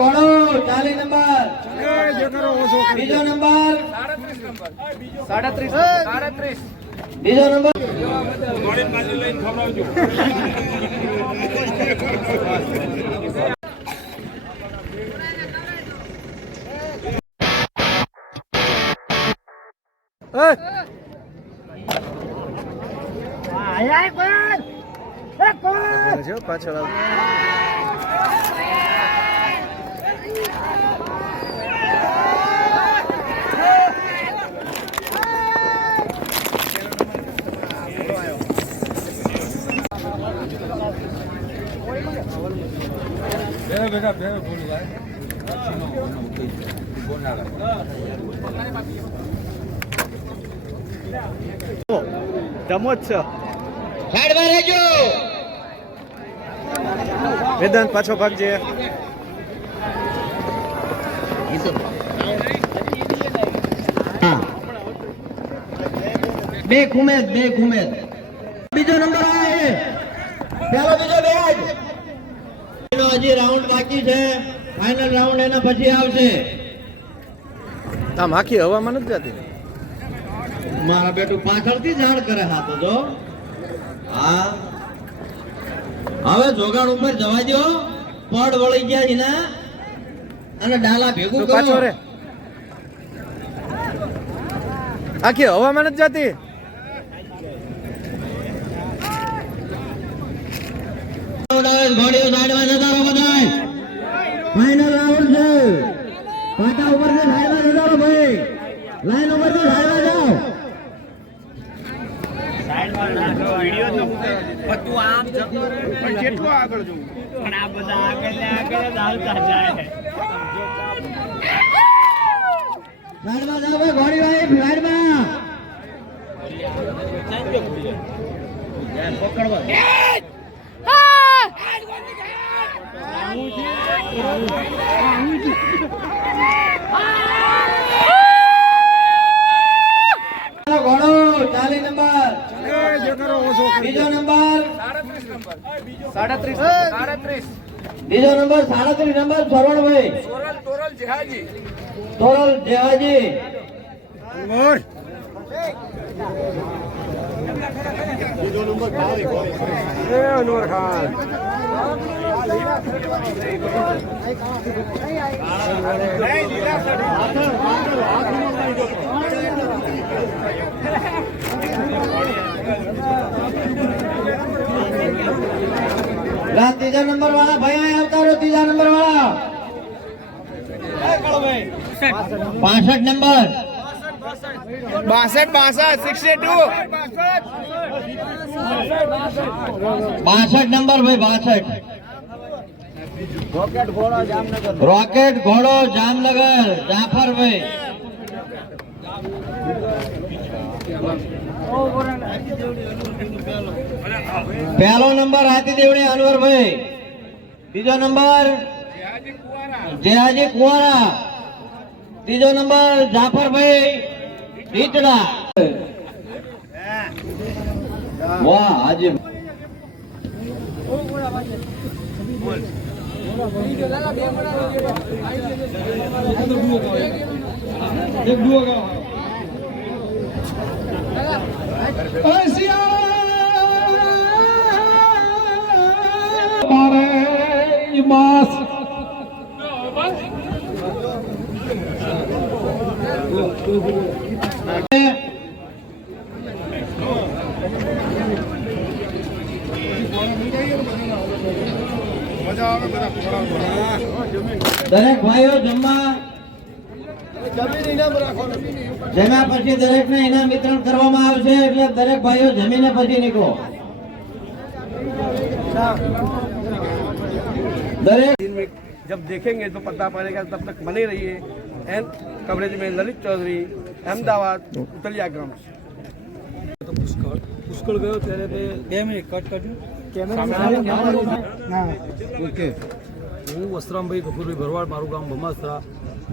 ઘોડો 40 નંબર, બીજો નંબર 37, બીજો નંબર પાછળ બેટા બે બોલ ભાઈ જમો જ છે સાઈડમાં રહેજો. વેદાંત પાછો ભાગજે. બે ખુમેદ બીજો નંબર આવે પેલો બીજો બેગ. એનો હજી રાઉન્ડ બાકી છે, ફાઇનલ રાઉન્ડ એના પછી આવશે. આમ આખી હવામાં નથી જતી. મારા બેટું પાછળથી ઝાડ કરે હાથો જો. હા હવે જોગાડ ઉપર જવા દો, પડ વળી ગયા એના અને ડાલા ભેગું પાછો કરો. રે આખી હવામાં નથી જતી. ઘોડીઓ સાઈડમાં જતા રહો બધાય. ફાઇનલ રાઉન્ડ છે. પાટા ઉપરથી સાઈડમાં જતા રહો ભાઈ. લાઈન ઉપરથી સાઈડમાં જાઓ. સાઈડમાં જાઓ ભાઈ, ઘોડી ભાઈ સાઈડમાં. ઘોડો 40 નંબર, બીજો નંબર 37, બીજો નંબર 37 નંબર સરવણભાઈ તોરલ જેહાજી. અનવર ખાન ત્રીજા નંબર વાળા ભાઈ આવતા રહો. ત્રીજા નંબર વાળા 65 નંબર, 62 નંબર ભાઈ 62. રોકેટ ઘોડો જામનગર જાફરભાઈ. પહેલો નંબર હાથી દેવડી અનવરભાઈ, બીજો નંબર જેહાજી કુવારા, ત્રીજો નંબર જાફરભાઈ રીતડા. વાહ હાજી દરેક ભાઈઓ જમવા જમ્યા પછી દરેક ને ઇનામ વિતરણ કરવામાં આવશે, એટલે દરેક ભાઈઓ જમીને પછી નીકળો. दरेक जब देखेंगे तो पता पड़ेगा, तब तक बने रहिए। एंड कवरेज में ललित चौधरी, अहमदाबाद, उतलिया गांव से। तो पुष्कળ ગયો ત્યારે 2 મિનિટ કટ કરજો કેમેરા. ઓકે, હું વસ્ત્રામભાઈ કપૂરભાઈ ભરવાડ, મારું ગામ ભમાસરા,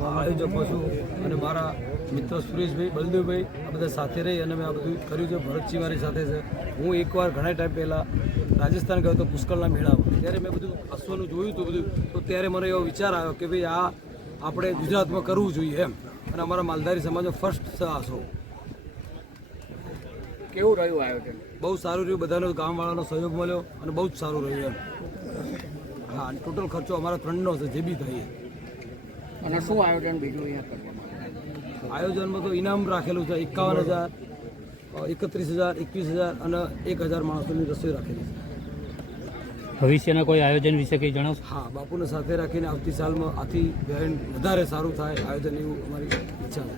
આયોજક છું અને મારા મિત્ર સુરેશભાઈ, બલદેવભાઈ આ બધા સાથે રહી અને મેં આ બધું કર્યું છે. ભરતજી મારી સાથે છે. હું એકવાર ઘણા ટાઈમ પહેલાં રાજસ્થાન ગયો હતો પુષ્કળના મેળામાં, ત્યારે મેં બધું અશ્વનું જોયું હતું બધું, તો ત્યારે મને એવો વિચાર આવ્યો કે ભાઈ આ આપણે ગુજરાતમાં કરવું જોઈએ એમ, અને અમારા માલધારી સમાજનો ફર્સ્ટ છે આ શો. કેવું રહ્યું આયોજન? બહુ સારું રહ્યું, બધાનો ગામવાળાનો સહયોગ મળ્યો અને બહુ જ સારું રહ્યું એમ. હા, ટોટલ ખર્ચો અમારા 3નો છે જે બી થાય. અને શું આયોજન બીજું અહીંયા કરવામાં આવ્યું? આયોજનમાં તો ઇનામ રાખેલું છે 51,000, 31,000, 21,000 અને 1,000 માણસોની રસોઈ રાખેલી છે. ભવિષ્યના કોઈ આયોજન વિશે કંઈ જણાવશો? હા, બાપુને સાથે રાખીને આવતી સાલમાં આથી વધારે સારું થાય આયોજન, એવું અમારી ઈચ્છા છે.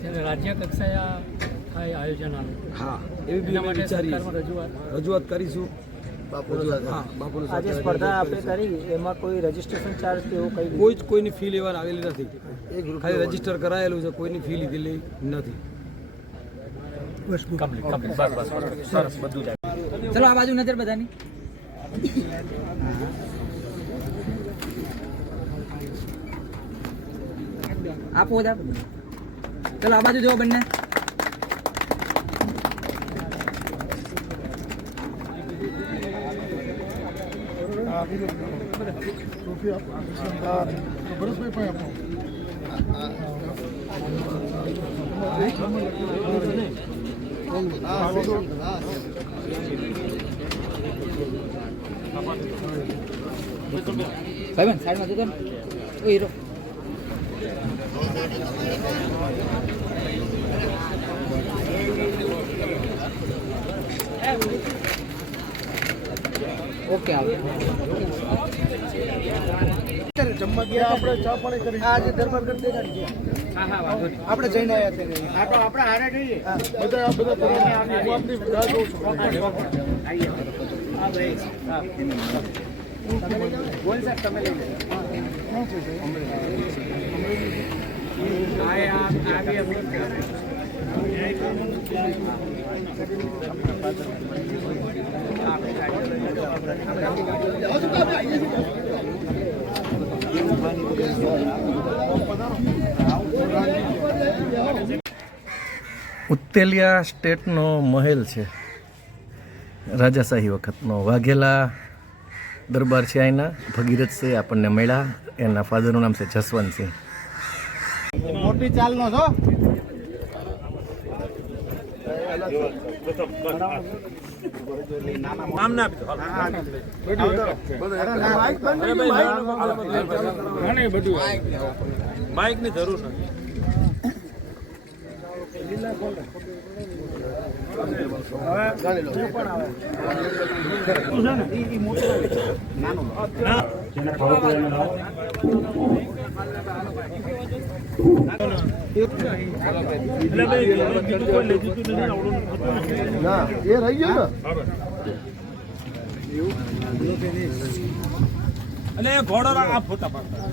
ત્યારે રાજ્ય કક્ષાએ થાય આયોજન આવે. હા, એવી બી અમે વિચારીએ છીએ. રજૂઆત કરીશું. હા, બાપુને આજે સ્પર્ધા આપણે કરી એમાં કોઈ રજીસ્ટ્રેશન ચાર્જ કે એવું કંઈ કોઈની ફી લેવાની આવેલી નથી. ખાલી રજીસ્ટર કરાયેલું છે, કોઈની ફી લીધેલી નથી. ચલો આ બાજુ નજર બધાની. આપો બધા. ચલો આ બાજુ જો બંને. ભાઈ સાઈડમાં જતો ને ઓ હીરો. ઓકે આવે જમવા ગયા આપણે ચા પાણી કરી આજે દરબાર કરી દેખાડી. હા હા વાંધો નહીં. આપણે જઈને આવ્યા છે. આપણે હારે જઈએ બોલ સાહેબ તમે લઈ લો. ઉત્તેલિયા સ્ટેટનો મહેલ છે, રાજાશાહી વખતનો. વાઘેલા દરબાર છે અહીંના, ભગીરથ છે, આપણને મળ્યા. એના ફાધરનું નામ છે જસવંતસિંહ. મોટી ચાલનો છો. બાઇક ની જરૂર નથી. ના એ રહી ગયો અને ઘોડો આ ફોટા પાડતા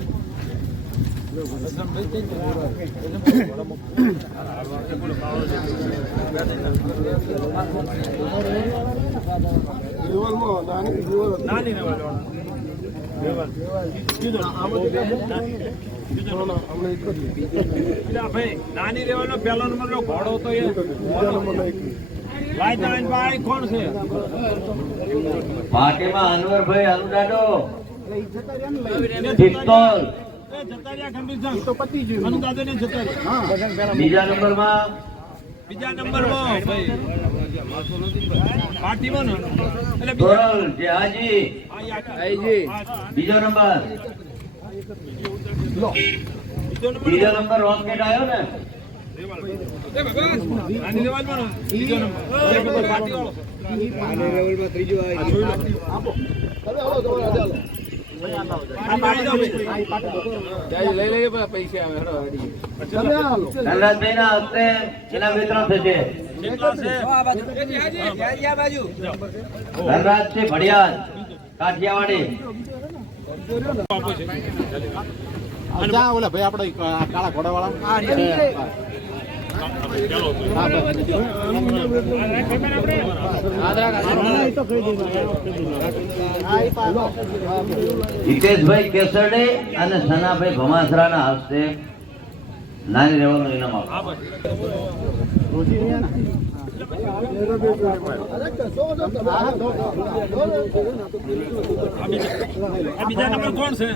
નાની રેવાનો પહેલો નંબર નો ઘોડો તો ભાઈ કોણ છે? પાર્ટીમાં અનવરભાઈ અનુદાડો પિસ્તોલ. બીજા નંબરમાં પાર્ટીમાં ધોરલ જહાજી. બીજો નંબર. બીજો નંબર રોકેટ આવ્યો ને. ધનરાજભાઈ ના હસ્તે એના વિતરણ થશે. ધનરાજસિંહ ભડિયાદ, કાઠિયાવાડી. ઓલા ભાઈ આપણે કાળા ઘોડા વાળા હિતેશભાઈ કેસરડે અને સનાભાઈ ભમાસરાના હસ્તે નાની રેવાનું ઇનામ આપે. બીજા નંબર કોણ છે?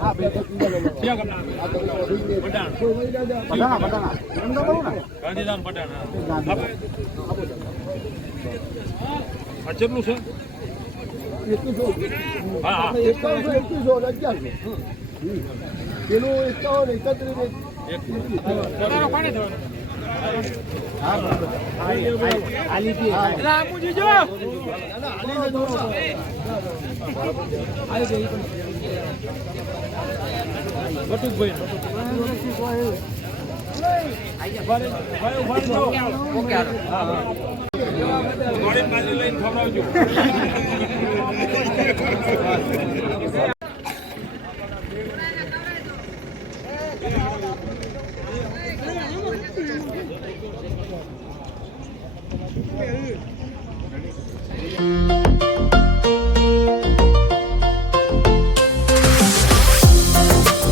ગાંધીધામ પટાણા. આ કેટલું છે? હા હા.